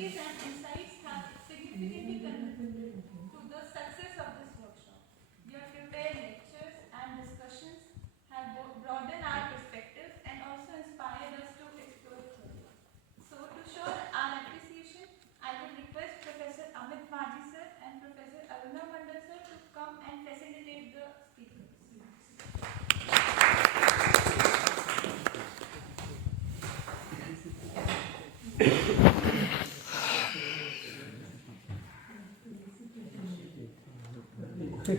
expertise and insights have significantly contributed to the success of this workshop. Your prepared lectures and discussions have broadened our perspectives and also inspired us to explore further. So, to show our appreciation, I would request Professor Amit Maji sir and Professor Aruna Mandal sir to come and facilitate the speakers. So,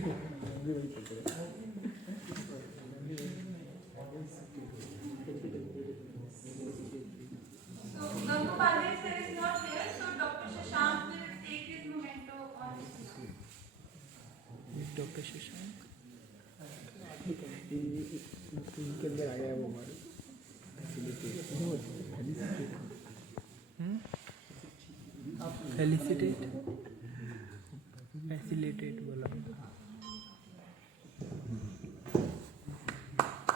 Gangu Pandey sir is not here, so Dr. Shashank will take his memento on his behalf. Dr. Shashank? इनके अंदर आ गया वो हमारे facilitate बोला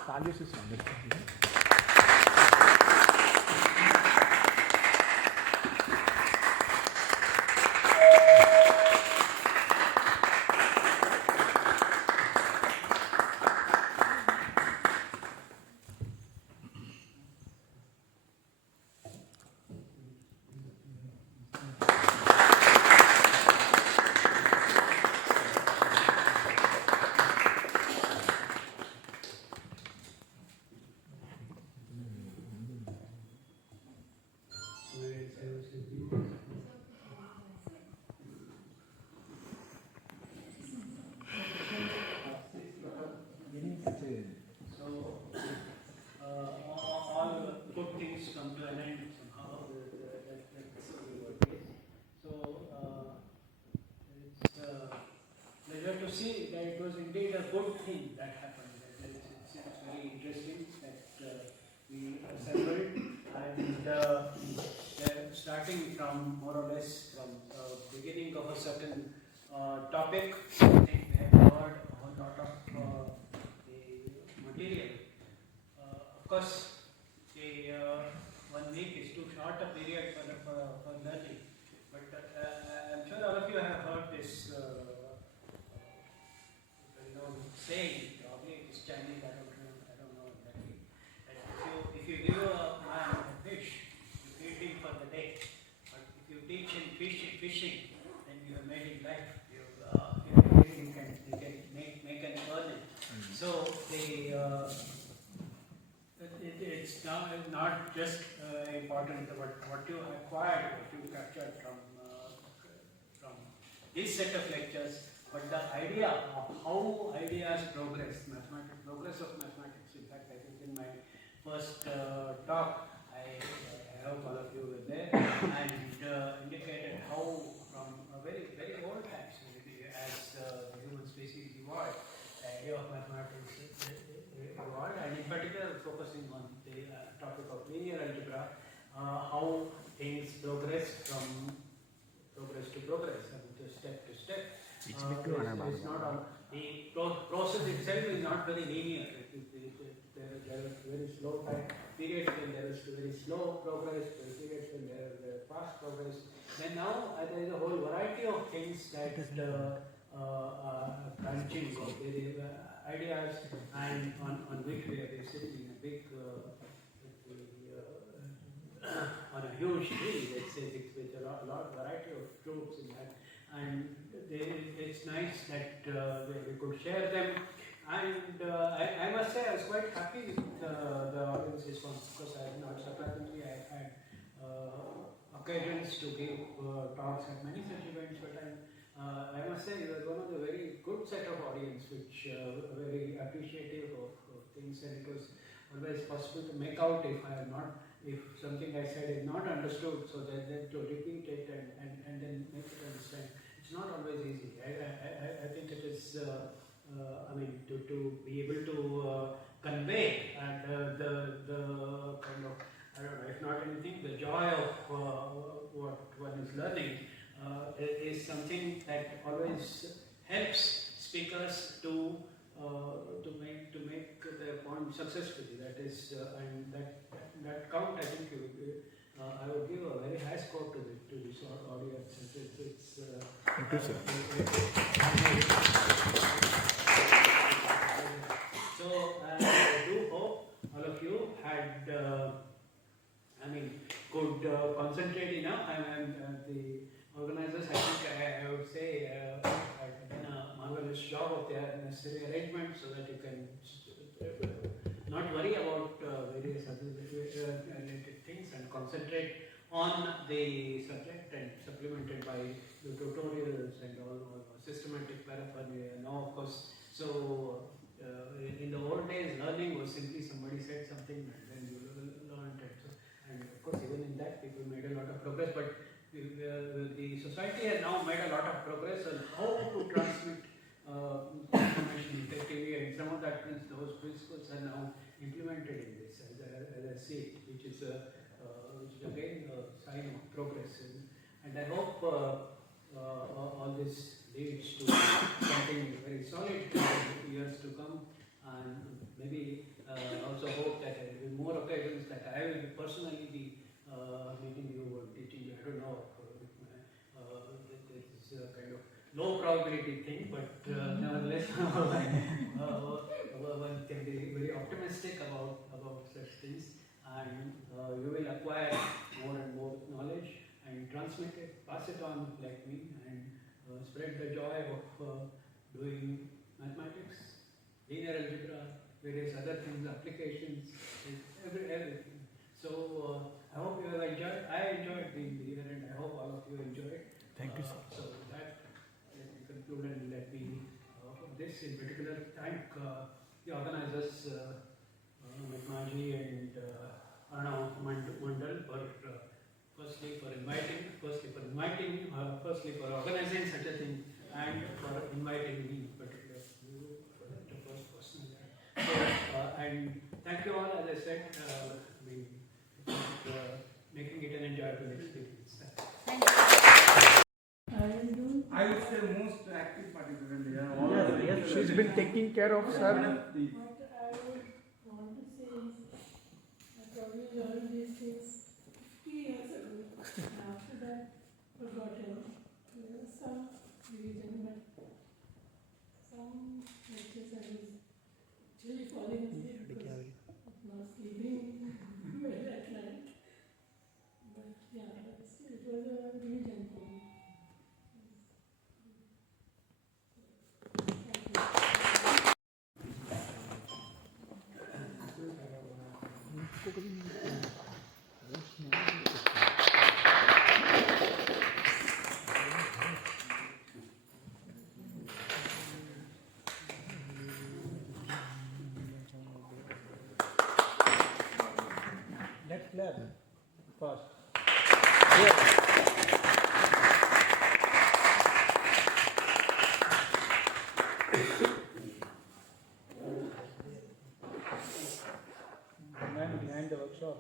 तालियों से स्वागत करिए See that it was indeed a good thing that happened. It's very interesting that we assembled and starting from more or less from beginning of a certain topic. I think we have covered a whole lot of the material. Of course, the 1 week is too short a period for learning, but I'm sure all of you have heard this. Saying, probably it is Chinese, I don't know exactly. That if you give a man a fish, you feed him for the day. But if you teach him fishing, then you have made him life. You can make an earning. So it's now not just important what you acquired, what you captured from this set of lectures. But the idea of how ideas progress, progress of mathematics. In fact, I think in my first talk, I hope all of you were there, and indicated how from a very, very old times, as the human species evolved, the idea of mathematics evolved, and in particular focusing on the topic of linear algebra, how things progress from progress to progress, and step to step. It's not the process itself is not very linear. There is very slow time periods when there is very slow progress, periods when there is fast progress. Then now there is a whole variety of things that branching of various ideas, and on which we are sitting in a big on a huge tree, let's say, with a lot variety of fruits in that. And it's nice that we could share them. And I must say I was quite happy with the audience response, because I have not surprisingly I had occasions to give talks at many such events, but I must say it was one of the very good set of audience, which very appreciative of things, and it was always possible to make out if something I said is not understood, so then to repeat it and then make it understand. It's not always easy. I think it is, to be able to convey the kind of, I don't know, if not anything, the joy of what one is learning is something that always helps speakers to make their point successfully. That is, and that count, I think, I would give a very high score to this audience. Thank you, sir. So I do hope all of you had, could concentrate enough. The organizers, I think I would say, have done a marvelous job of their necessary arrangement so that you can not worry about various other related things and concentrate on the subject and supplemented by the tutorials and all systematic paraphernalia. Now, of course, so in the old days, learning was simply somebody said something and then you learned it. So, and of course, even in that, people made a lot of progress. But the society has now made a lot of progress on how to transmit information effectively, and some of those principles are now implemented in this, as I see it, which is again a sign of progress. And I hope all this leads to something very solid in years to come, and maybe also hope that there will be more occasions that I will personally be meeting you or teaching you. I don't know. It's a kind of low probability thing, but nevertheless, one can be very optimistic about such things, and you will acquire more and more knowledge and transmit it, pass it on like me, and spread the joy of doing mathematics, linear algebra, various other things, applications, everything. So I hope you have enjoyed. I enjoyed being here, and I hope all of you enjoyed. Thank you, sir. So with that, let me conclude, and let me, this in particular, thank the organizers, Maji and Arnav Mandal, firstly for organizing such a thing, and for inviting me in particular, for the first person. So, and thank you all, as I said, making it an enjoyable experience. Thank you. I would say most active participant here. Yes, she's been taking care of sir. What I would want to say is, I probably learned these things 50 years ago, and after that, forgotten. There was some revision, but some lectures I was actually falling asleep because of not sleeping well at night. But yeah, but still, it was a revision for me. Let's learn first. The man behind the workshop.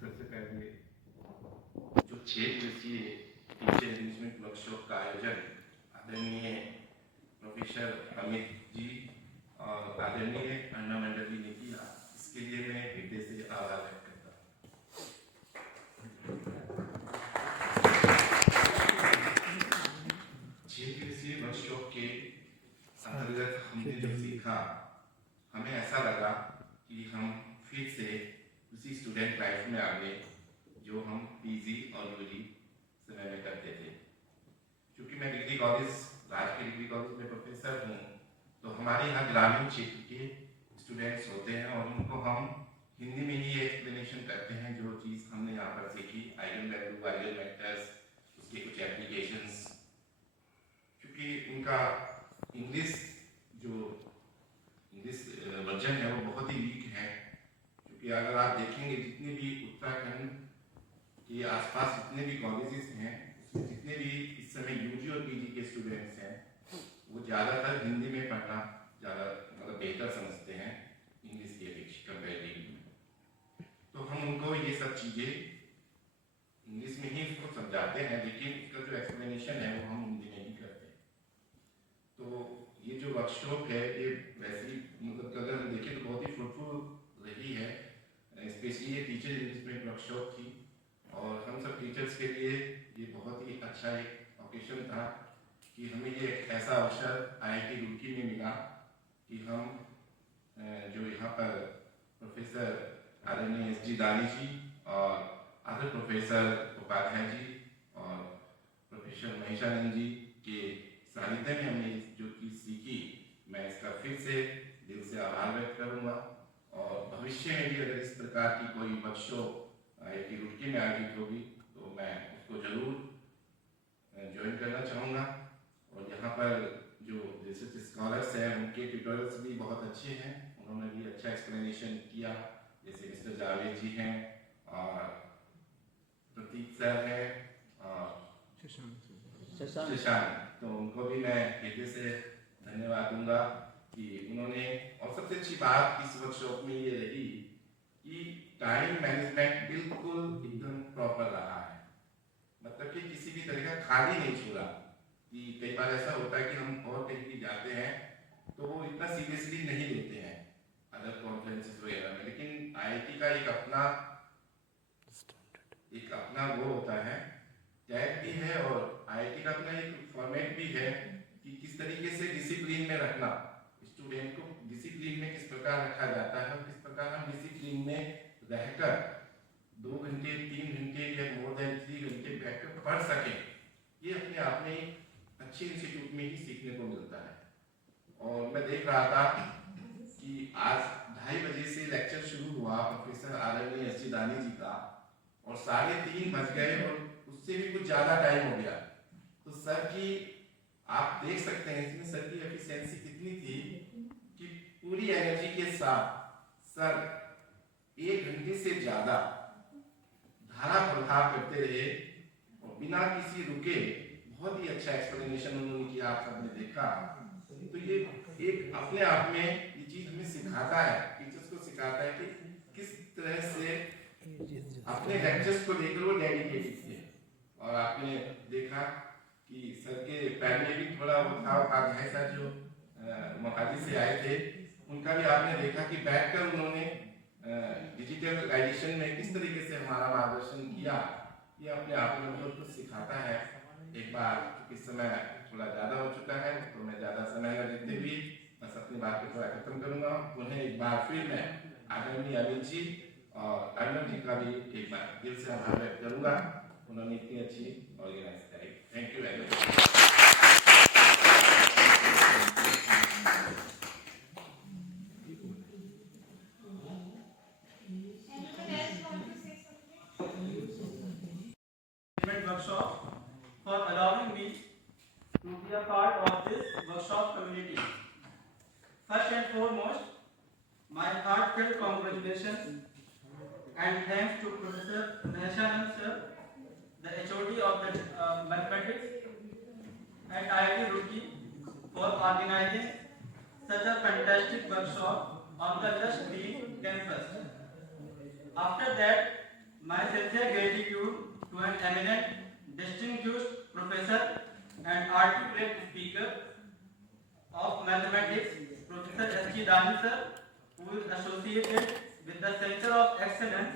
सबसे पहले जो 6 दिवसीय teaching एंरिचमेंट workshop का आयोजन आदरणीय professor Amit ji और आदरणीय अन्ना मंडल जी ने किया, इसके लिए मैं हृदय से आभार व्यक्त करता हूँ। 6 दिवसीय वर्कशॉप के अंतर्गत हमने जो सीखा, हमें ऐसा लगा कि हम फिर से उसी स्टूडेंट लाइफ में आ गए जो हम पीजी और यूजी समय में करते थे। क्योंकि मैं डिग्री कॉलेज, राज के डिग्री कॉलेज में प्रोफेसर हूँ, तो हमारे यहाँ ग्रामीण क्षेत्र के स्टूडेंट्स होते हैं और उनको हम हिंदी में ही एक्सप्लेनेशन करते हैं जो चीज़ हमने यहाँ पर सीखी, आइगन वैल्यू, आइगन वेक्टर्स, उसके कुछ एप्लीकेशंस। क्योंकि उनका इंग्लिश वर्जन है वो बहुत ही वीक है। क्योंकि अगर आप देखेंगे जितने भी उत्तराखंड के आसपास जितने भी कॉलेजेस हैं, उसमें जितने भी इस समय यूजी और पीजी के स्टूडेंट्स हैं, वो ज़्यादातर हिंदी में पढ़ना ज़्यादा बेहतर समझते हैं इंग्लिश की अपेक्षा कंपेरेटिवली। तो हम उनको ये सब चीज़ें इंग्लिश में ही उसको समझाते हैं, लेकिन उसका जो एक्सप्लेनेशन है वो हम हिंदी में ही करते हैं। तो ये जो वर्कशॉप है ये वैसे ही मतलब अगर हम देखें तो बहुत ही फ्रूटफुल रही है, स्पेशली ये टीचर एनरिचमेंट वर्कशॉप थी और हम सब टीचर्स के लिए ये बहुत ही अच्छा एक ओकेशन था कि हमें ये एक ऐसा अवसर IIT रुड़की में मिला कि हम जो यहाँ पर प्रोफेसर आदरणीय SG दानी जी और अदर प्रोफेसर उपाध्याय जी और प्रोफेसर महेशानंद जी के सानिध्य में हमने जो चीज़ सीखी, मैं इसका फिर से दिल से आभार व्यक्त करूँगा और भविष्य में भी अगर इस प्रकार की कोई वर्कशॉप IIT रुड़की में आयोजित होगी तो मैं उसको जरूर ज्वाइन करना चाहूँगा। और यहाँ पर जो रिसर्च स्कॉलर्स हैं उनके ट्यूटोरियल्स भी बहुत अच्छे हैं, उन्होंने भी अच्छा एक्सप्लेनेशन किया, जैसे मिस्टर जावेद जी हैं और प्रतीक सर हैं और शशांक, तो उनको भी मैं हृदय से धन्यवाद दूंगा कि उन्होंने, और सबसे अच्छी बात इस वर्कशॉप में ये रही कि टाइम मैनेजमेंट बिल्कुल एकदम प्रॉपर रहा है, मतलब कि किसी भी तरह का खाली नहीं छोड़ा। कि कई बार ऐसा होता है कि हम और कहीं भी जाते हैं तो वो इतना सीरियसली नहीं लेते हैं अदर कॉन्फ्रेंसेस वगैरह में, लेकिन IIT का एक अपना वो होता है, टैग भी है और IIT का अपना एक फॉर्मेट भी है कि किस तरीके से डिसिप्लिन में रखना, स्टूडेंट को डिसिप्लिन में किस प्रकार रखा जाता है और किस प्रकार हम डिसिप्लिन में रहकर 2 घंटे 3 घंटे या मोर देन 3 घंटे बैठकर पढ़ सकें, ये अपने आप में अच्छे इंस्टीट्यूट में ही सीखने को मिलता है। और मैं देख रहा था कि आज 2:30 बजे से लेक्चर शुरू हुआ प्रोफेसर आदरणीय SG दानी जी का और 3:30 बज गए और उससे भी कुछ ज़्यादा टाइम हो गया। तो सर की आप देख सकते हैं इसमें सर की एफिशिएंसी कितनी थी कि पूरी एनर्जी के साथ सर 1 घंटे से ज़्यादा धारा प्रभाव करते रहे और बिना किसी रुके बहुत ही अच्छा एक्सप्लेनेशन उन्होंने किया, आप सबने देखा। तो ये एक अपने आप में ये चीज हमें सिखाता है, टीचर्स को सिखाता है कि किस तरह से अपने लेक्चर्स को लेकर वो डेडिकेटेड थे। और आपने देखा कि सर के पैर में भी थोड़ा वो था, उपाध्याय सर जो मोहाली से आए थे उनका भी आपने देखा कि बैठकर उन्होंने डिजिटलाइजेशन में किस तरीके से हमारा मार्गदर्शन किया, ये अपने आप में बहुत कुछ सिखाता है। एक बार इस समय थोड़ा ज़्यादा हो चुका है तो मैं ज़्यादा समय न लेते हुए बस अपनी बात को थोड़ा खत्म करूँगा। उन्हें एक बार फिर मैं आदरणीय अमित जी और अर्नब जी का भी एक बार दिल से आभार व्यक्त करूँगा, उन्होंने इतनी अच्छी ऑर्गेनाइज करी। Thank you very much. Workshop for allowing me to be a part of this workshop community. First and foremost, my heartfelt congratulations and thanks to Professor Maheshanand sir, the HOD of the mathematics at IIT Roorkee, for organizing such a fantastic workshop on the lush green campus. After that, my sincere gratitude to an eminent, distinguished professor and articulate speaker of mathematics, Professor SG Dani sir, who is associated with the Center of Excellence.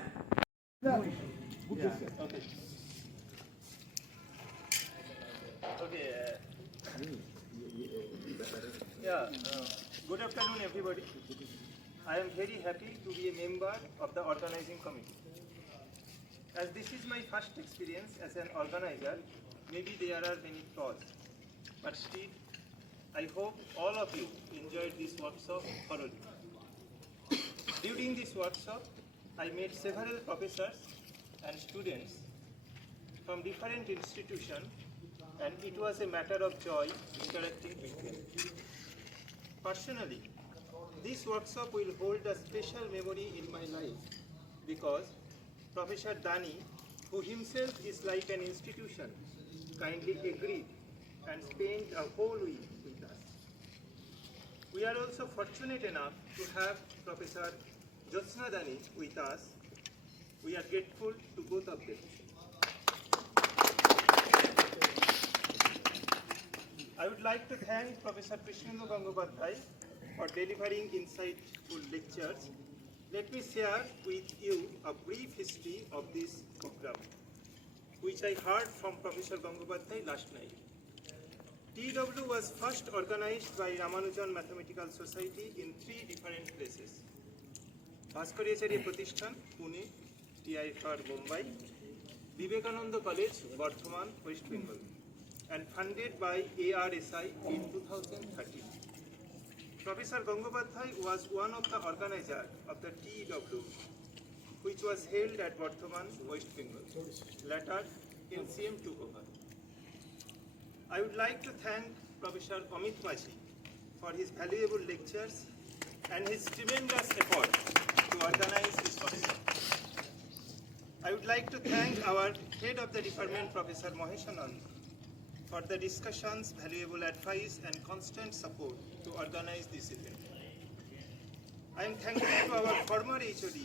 Good afternoon, everybody. I am very happy to be a member of the organizing committee. As this is my first experience as an organizer, maybe there are many flaws, but still, I hope all of you enjoyed this workshop thoroughly. During this workshop, I met several professors and students from different institutions, and it was a matter of joy interacting with them. Personally, this workshop will hold a special memory in my life because Professor Dani, who himself is like an institution, kindly agreed and spent a whole week with us. We are also fortunate enough to have Professor Jyotsna Dani with us. We are grateful to both of them. I would like to thank Professor Krishnendu Gangopadhyay for delivering insightful lectures. Let me share with you a brief history of this program, which I heard from Professor Gangopadhyay last night. TW was first organized by Ramanujan Mathematical Society in 3 different places. Bhaskaracharya Pratishthan, Pune, TIFR, Mumbai, Vivekananda College, Bardhaman, West Bengal, and funded by ARSI in 2013. Professor Gangopadhyay was one of the organizers of the TW, which was held at Bardhaman, West Bengal. Later, NCM took over. I would like to thank Professor Amit Maji for his valuable lectures and his tremendous effort to organize this workshop. I would like to thank our head of the department, Professor Maheshanand, for the discussions, valuable advice and constant support to organize this event. I am thankful to our former HOD,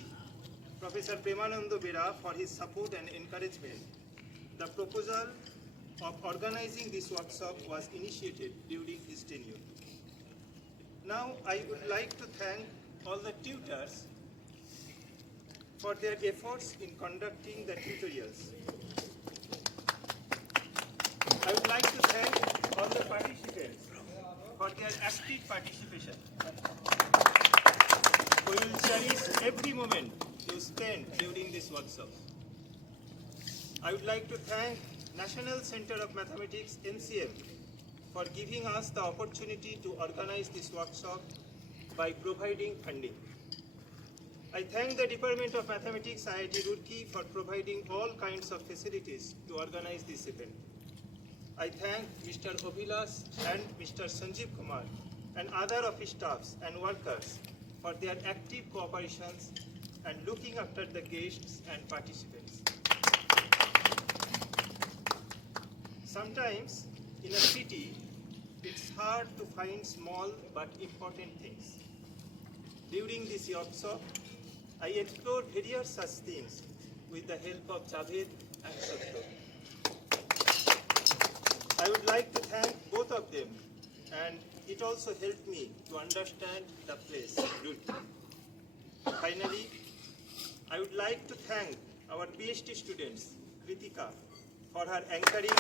Professor Premanando Bera, for his support and encouragement. The proposal of organizing this workshop was initiated during his tenure. Now I would like to thank all the tutors for their efforts in conducting the tutorials. I would like to thank all the participants for their active participation. We will cherish every moment you spend during this workshop. I would like to thank National Center of Mathematics, NCM, for giving us the opportunity to organize this workshop by providing funding. I thank the Department of Mathematics, IIT Roorkee, for providing all kinds of facilities to organize this event. I thank Mr. Abhilash and Mr. Sanjeev Kumar and other office staffs and workers for their active cooperations and looking after the guests and participants. Sometimes in a city, it's hard to find small but important things. During this workshop, I explored various such things with the help of Javed and Satya. I would like to thank both of them, and it also helped me to understand the place, Roorkee. Finally, I would like to thank our PhD students, Kritika, for her anchoring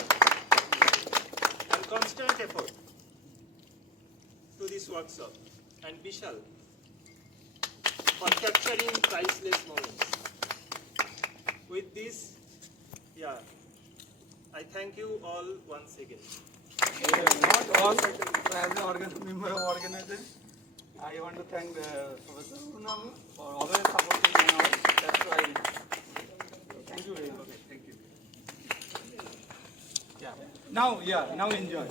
and constant effort to this workshop, and Vishal for capturing priceless moments. With this, I thank you all once again. Not all, as an member of organization, I want to thank Professor Unam for always supporting me now. That's why. Thank you very much. Thank you. Now enjoy.